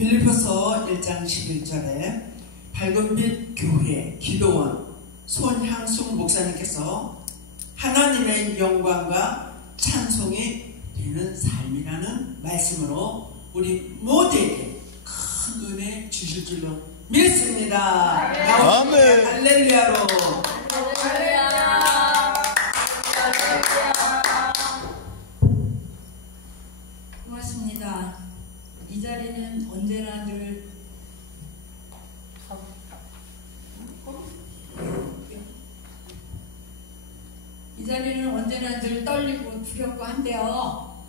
빌립보서 1장 11절에 밝은빛 교회 기도원 손향숙 목사님께서 하나님의 영광과 찬송이 되는 삶이라는 말씀으로 우리 모두에게 큰 은혜 주실 줄로 믿습니다. 아멘. 할렐루야로. 고맙습니다. 이 자리는 언제나 늘 떨리고 두렵고 한데요.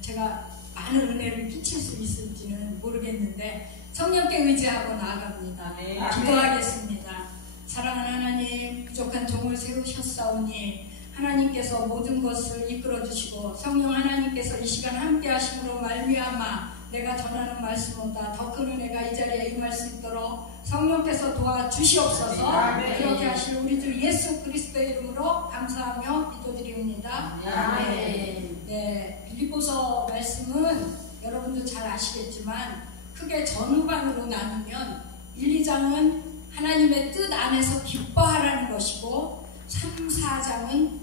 제가 많은 은혜를 끼칠 수 있을지는 모르겠는데 성령께 의지하고 나아갑니다. 네. 기도하겠습니다. 사랑하는 하나님, 부족한 종을 세우셨사오니 하나님께서 모든 것을 이끌어 주시고 성령 하나님께서 이 시간 함께 하심으로 말미암아 내가 전하는 말씀보다 더 큰 은혜가 이 자리에 임할 수 있도록 성령께서 도와주시옵소서. 아멘. 그렇게 하실 우리 주 예수 그리스도의 이름으로 감사하며 기도드립니다. 아멘. 네, 빌립보서 말씀은 여러분도 잘 아시겠지만 크게 전후반으로 나누면 1, 2장은 하나님의 뜻 안에서 기뻐하라는 것이고 3, 4장은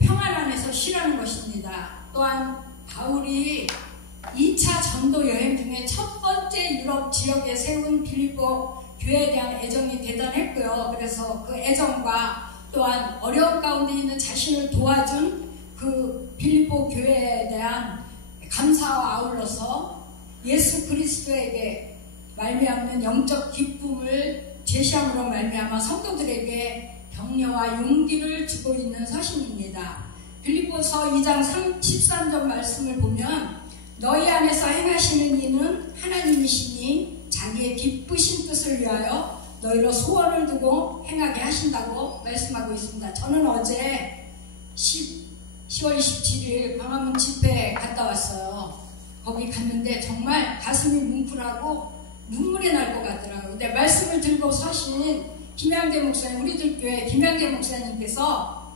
평안 안에서 쉬라는 것입니다. 또한 바울이 2차 전도 여행 중에 첫 번째 유럽 지역에 세운 빌립보 교회에 대한 애정이 대단했고요. 그래서 그 애정과 또한 어려운 가운데 있는 자신을 도와준 그 빌립보 교회에 대한 감사와 아울러서 예수 그리스도에게 말미암는 영적 기쁨을 제시함으로 말미암아 성도들에게 격려와 용기를 주고 있는 서신입니다. 빌립보서 2장 13절 말씀을 보면 너희 안에서 행하시는 이는 하나님이시니 자기의 기쁘신 뜻을 위하여 너희로 소원을 두고 행하게 하신다고 말씀하고 있습니다. 저는 어제 10월 27일 광화문 집회에 갔다 왔어요. 거기 갔는데 정말 가슴이 뭉클하고 눈물이 날 것 같더라고요. 근데 말씀을 들고 서신 김양대 목사님, 우리들 교회 김양대 목사님께서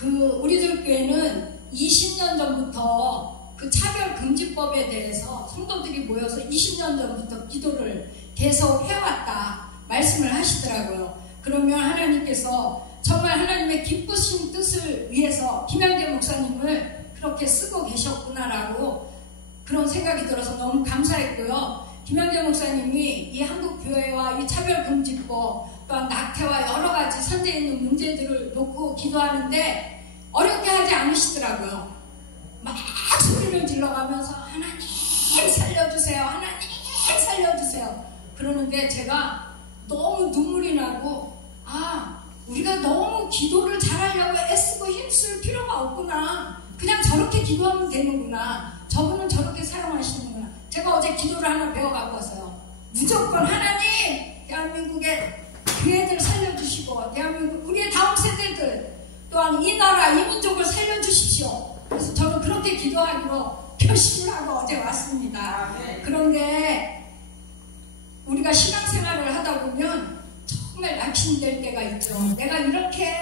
우리들 교회는 20년 전부터 그 차별금지법에 대해서 성도들이 모여서 20년 전부터 기도를 계속 해왔다 말씀을 하시더라고요. 그러면 하나님께서 정말 하나님의 기쁘신 뜻을 위해서 김양대 목사님을 그렇게 쓰고 계셨구나라고 그런 생각이 들어서 너무 감사했고요. 김양대 목사님이 이 한국교회와 이 차별금지법 또한 낙태와 여러 가지 선대에 있는 문제들을 놓고 기도하는데 어렵게 하지 않으시더라고요. 막 소리를 질러가면서 하나님 살려주세요, 하나님 살려주세요 그러는데 제가 너무 눈물이 나고 우리가 너무 기도를 잘하려고 애쓰고 힘쓸 필요가 없구나, 그냥 저렇게 기도하면 되는구나, 저분은 저렇게 사용하시는구나. 제가 어제 기도를 하나 배워갖고 왔어요. 무조건 하나님 대한민국의 교회들 살려주시고 대한민국 우리의 다음 세대들 또한 이 나라 이 민족을 살려주십시오. 그래서 저는 그렇게 기도하기로 결심을 하고 어제 왔습니다. 그런데 우리가 신앙생활을 하다 보면 정말 낙심될 때가 있죠. 내가 이렇게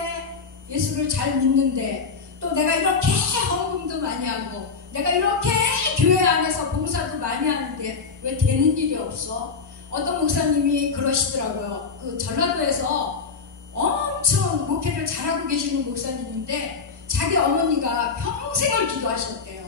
예수를 잘 믿는데 또 내가 이렇게 헌금도 많이 하고 내가 이렇게 교회 안에서 봉사도 많이 하는데 왜 되는 일이 없어? 어떤 목사님이 그러시더라고요. 그 전라도에서 엄청 목회를 잘하고 계시는 목사님인데 자기 어머니가 평생을 기도하셨대요.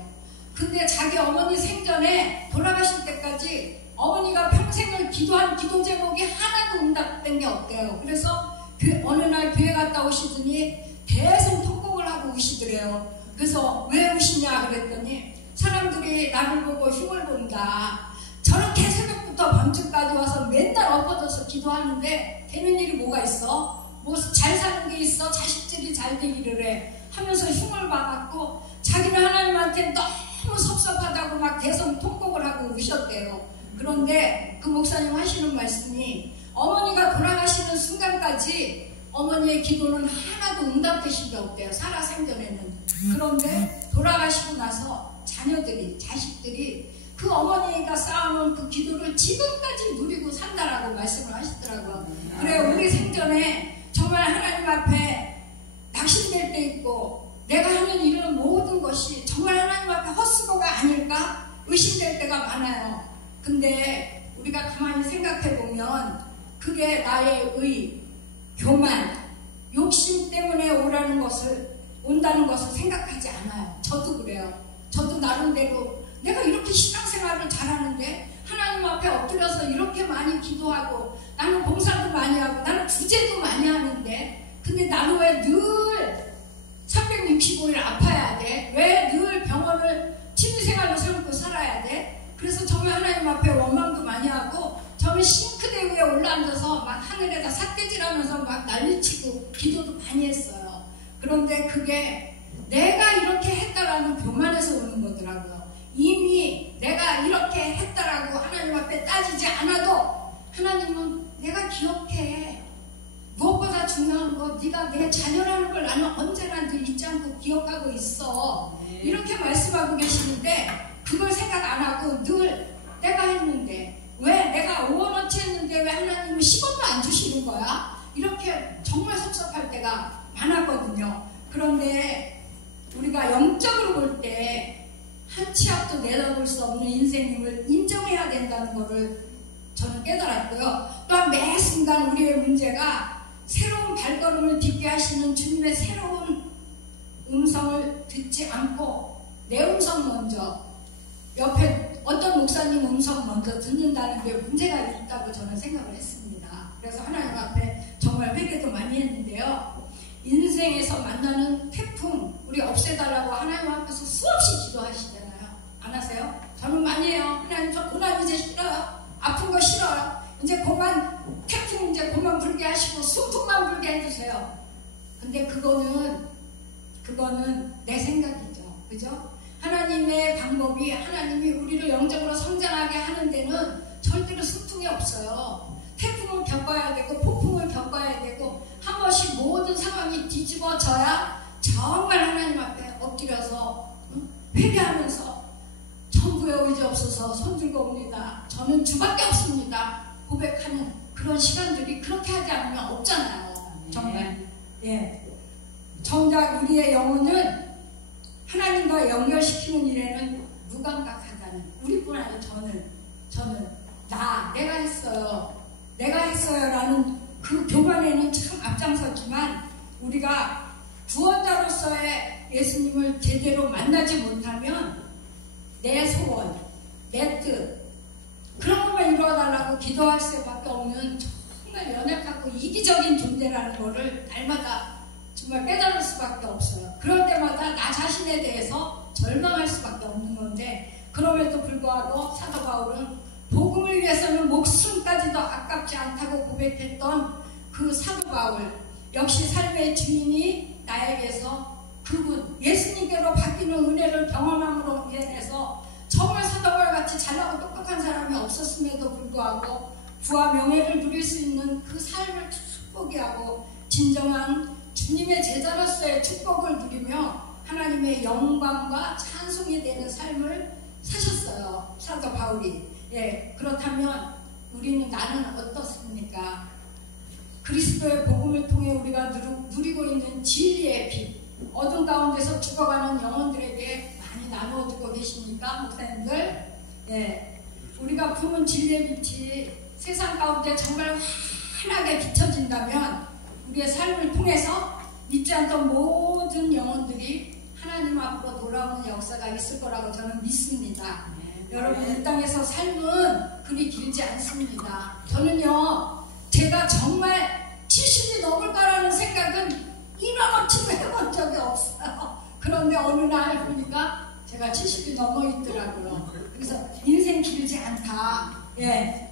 근데 자기 어머니 생전에 돌아가실 때까지 어머니가 평생을 기도한 기도 제목이 하나도 응답된 게 없대요. 그래서 어느 날 교회 갔다 오시더니 계속 통곡을 하고 우시더래요. 그래서 왜 우시냐 그랬더니 사람들이 나를 보고 흉을 본다. 저렇게 새벽부터 밤중까지 와서 맨날 엎어져서 기도하는데 되는 일이 뭐가 있어? 뭐 잘 사는 게 있어? 자식들이 잘 되기를 해 하면서 흉을 봐갖고 자기는 하나님한테 너무 섭섭하다고 막 계속 통곡을 하고 우셨대요. 그런데 그 목사님 하시는 말씀이 어머니가 돌아가시는 순간까지 어머니의 기도는 하나도 응답되신 게 없대요. 살아 생전에는. 그런데 돌아가시고 나서 자식들이 그 어머니가 쌓아놓은 그 기도를 지금까지 누리고 산다라고 말씀을 하시더라고요. 그래 우리 생전에 정말 하나님 앞에 낙심될 때 있고 내가 하는 이런 모든 것이 정말 하나님 앞에 헛수고가 아닐까 의심될 때가 많아요. 근데 우리가 가만히 생각해 보면 그게 나의 교만, 욕심 때문에 온다는 것을 생각하지 않아요. 저도 그래요. 저도 나름대로 내가 이렇게 신앙생활을 잘하는데 하나님 앞에 엎드려서 이렇게 많이 기도하고 나는 봉사도 많이 하고 나는 구제도 많이 하는데 근데 나는 왜 늘 365일 아파야 돼? 왜 늘 병원을 취미생활로 삼고 살아야 돼? 그래서 정말 하나님 앞에 원망도 많이 하고 저는 싱크대 위에 올라앉아서 막 하늘에다 삿대질하면서 막 난리치고 기도도 많이 했어요. 그런데 그게 내가 이렇게 했다라는 교만에서 오는 거더라고요. 이미 내가 이렇게 했다라고 하나님 앞에 따지지 않아도 하나님은 내가 기억해. 무엇보다 중요한 거 네가 내 자녀라는 걸 나는 언제나 늘 잊지 않고 기억하고 있어. 이렇게 말씀하고 계시는데 그걸 생각 안 하고 늘 내가 했는데 왜 내가 5원어치 했는데 왜 하나님은 10원도 안 주시는 거야? 이렇게 정말 섭섭할 때가 많았거든요. 그런데 우리가 영적으로 볼 때 한 치 앞도 내다볼 수 없는 인생임을 인정해야 된다는 것을 저는 깨달았고요. 또한 매 순간 우리의 문제가 새로운 발걸음을 딛게 하시는 주님의 새로운 음성을 듣지 않고 내 음성 먼저 옆에 어떤 목사님 음성 먼저 듣는다는 게 문제가 있다고 저는 생각을 했습니다. 그래서 하나님 앞에 정말 회개도 많이 했는데요. 인생에서 만나는 태풍 우리 없애달라고 하나님 앞에서 수없이 기도하시잖아요. 안 하세요? 저는 많이 해요. 하나님 저 고난 이제 싫어요. 아픈 거 싫어요. 이제 태풍 이제 그만 불게 하시고 순풍만 불게 해주세요. 근데 그거는 내 생각이죠. 그죠? 하나님의 방법이 하나님이 우리를 영적으로 성장하게 하는 데는 절대로 순풍이 없어요. 태풍을 겪어야 되고 폭풍을 겪어야 되고 한 번씩 모든 상황이 뒤집어져야 정말 하나님 앞에 엎드려서 회개하면서 전부의 의지 없어서 손들고 옵니다. 저는 주밖에 없습니다. 고백하는 그런 시간들이 그렇게 하지 않으면 없잖아요. 정말. 예. 정작 우리의 영혼은 하나님과 연결시키는 일에는 무감각하다는 우리뿐 아니라 저는 내가 했어요 라는 그 교만에는 참 앞장섰지만 우리가 구원자로서의 예수님을 제대로 만나지 못하면 내 소원, 내 뜻 그런 것만 이루어달라고 기도할 수밖에 없는 정말 연약하고 이기적인 존재라는 것을 날마다 정말 깨달을 수밖에 없어요. 그럴 때마다 나 자신에 대해서 절망할 수밖에 없는 건데 그럼에도 불구하고 사도 바울은 복음을 위해서는 목숨까지도 아깝지 않다고 고백했던 그 사도 바울 역시 삶의 주인이 나에게서 그분 예수님께로 바뀌는 은혜를 경험함으로 인해서 정말 사도 바울같이 잘나고 똑똑한 사람이 없었음에도 불구하고 부와 명예를 누릴 수 있는 그 삶을 포기하고 진정한 주님의 제자로서의 축복을 누리며 하나님의 영광과 찬송이 되는 삶을 사셨어요. 사도 바울이. 예, 그렇다면 나는 어떻습니까? 그리스도의 복음을 통해 우리가 누리고 있는 진리의 빛, 어둠 가운데서 죽어가는 영혼들에게 많이 나누어주고 계십니까? 목사님들? 예, 우리가 품은 진리의 빛이 세상 가운데 정말 환하게 비춰진다면 우리의 삶을 통해서 믿지 않던 모든 영혼들이 하나님 앞으로 돌아오는 역사가 있을 거라고 저는 믿습니다. 여러분 이 땅에서 삶은 그리 길지 않습니다. 저는요 제가 정말 70이 넘을 거라는 생각은 이만큼도 해본 적이 없어요. 그런데 어느 날 보니까 제가 70이 넘어 있더라고요. 그래서 인생 길지 않다. 예,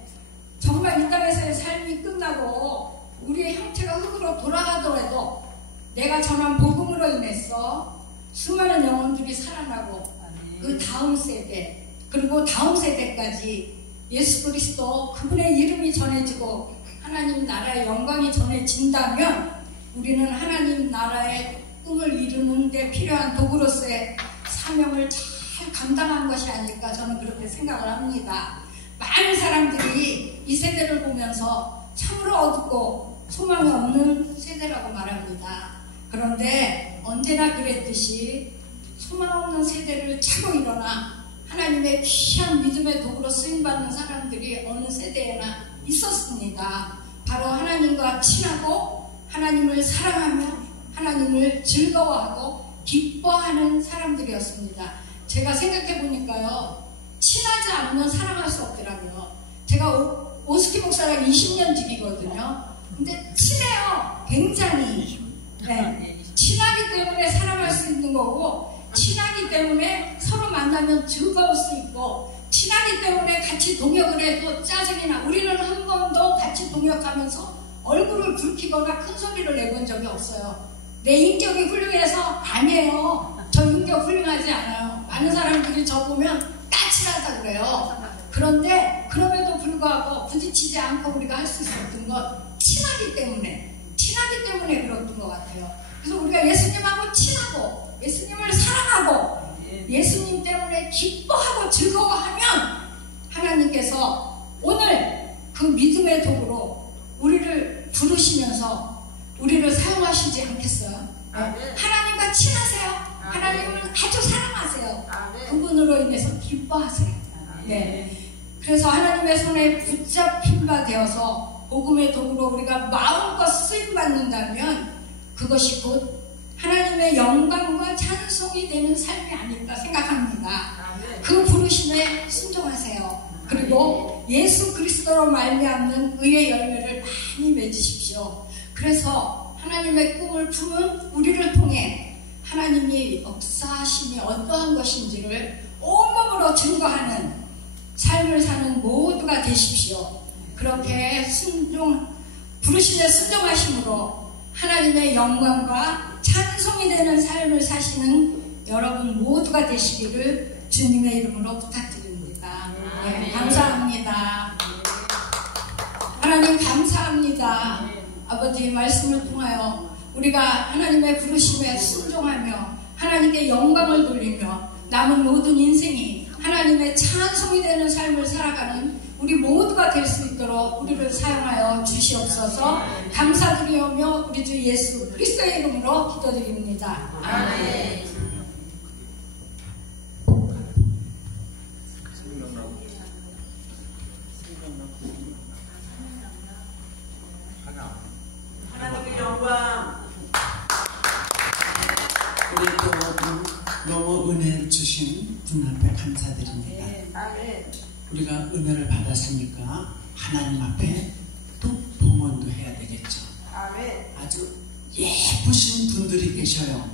정말 이 땅에서의 삶이 끝나고 우리의 형체가 흙으로 돌아가더라도 내가 전한 복음으로 인해서 수많은 영혼들이 살아나고 그 다음 세대 그리고 다음 세대까지 예수 그리스도 그분의 이름이 전해지고 하나님 나라의 영광이 전해진다면 우리는 하나님 나라의 꿈을 이루는 데 필요한 도구로서의 사명을 잘 감당한 것이 아닐까 저는 그렇게 생각을 합니다. 많은 사람들이 이 세대를 보면서 참으로 어둡고 소망이 없는 세대라고 말합니다. 그런데 언제나 그랬듯이 소망 없는 세대를 차고 일어나 하나님의 귀한 믿음의 도구로 쓰임받는 쓰임받는 사람들이 어느 세대에나 있었습니다. 바로 하나님과 친하고 하나님을 사랑하며 하나님을 즐거워하고 기뻐하는 사람들이었습니다. 제가 생각해 보니까요, 친하지 않으면 사랑할 수 없더라고요. 제가 오스키 목사랑 20년 지기거든요. 근데 친해요. 굉장히. 네. 친하기 때문에 사랑할 수 있는 거고, 친하기 때문에 서로 만나면 즐거울 수 있고, 친하기 때문에 같이 동역을 해도 짜증이 나. 우리는 한 번도 같이 동역하면서 얼굴을 붉히거나 큰 소리를 내본 적이 없어요. 내 인격이 훌륭해서 아니에요. 저 인격 훌륭하지 않아요. 많은 사람들이 저 보면 까칠하다 그래요. 그런데 그럼에도 불구하고 부딪히지 않고 우리가 할 수 있었던 건 친하기 때문에 그랬던 것 같아요. 그래서 우리가 예수님하고 친하고 예수님을 사랑하고 예수님 때문에 기뻐하고 즐거워하면 하나님께서 오늘 그 믿음의 도구로 우리를 부르시면서 우리를 사용하시지 않겠어요? 하나님과 친하세요. 하나님을 아주 사랑하세요. 그분으로 인해서 기뻐하세요. 네. 그래서 하나님의 손에 붙잡힌 바 되어서 복음의 도구로 우리가 마음껏 쓰임받는다면 그것이 곧 하나님의 영광과 찬송이 되는 삶이 아닐까 생각합니다. 그 부르심에 순종하세요. 그리고 예수 그리스도로 말미암는 의의 열매를 많이 맺으십시오. 그래서 하나님의 꿈을 품은 우리를 통해 하나님이 역사하심이 어떠한 것인지를 온몸으로 증거하는 삶을 사는 모두가 되십시오. 그렇게 부르심에 순종하심으로 하나님의 영광과 찬송이 되는 삶을 사시는 여러분 모두가 되시기를 주님의 이름으로 부탁드립니다. 네, 감사합니다. 하나님 감사합니다. 아버지 말씀을 통하여 우리가 하나님의 부르심에 순종하며 하나님께 영광을 돌리며 남은 모든 인생이 하나님의 찬송이 되는 삶을 살아가는 우리 모두가 될 수 있도록 우리를 사용하여 주시옵소서. 감사드리오며 우리 주 예수 그리스도의 이름으로 기도드립니다. 아멘. 하나님의 영광. 우리 또 너무 은혜를 주신 분 앞에 감사드립니다. 우리가 은혜를 받았으니까 하나님 앞에 또 봉헌도 해야 되겠죠. 아주 예쁘신 분들이 계셔요.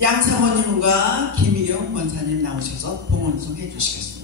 양사모님과 김희경 원사님 나오셔서 봉헌송 해주시겠습니다.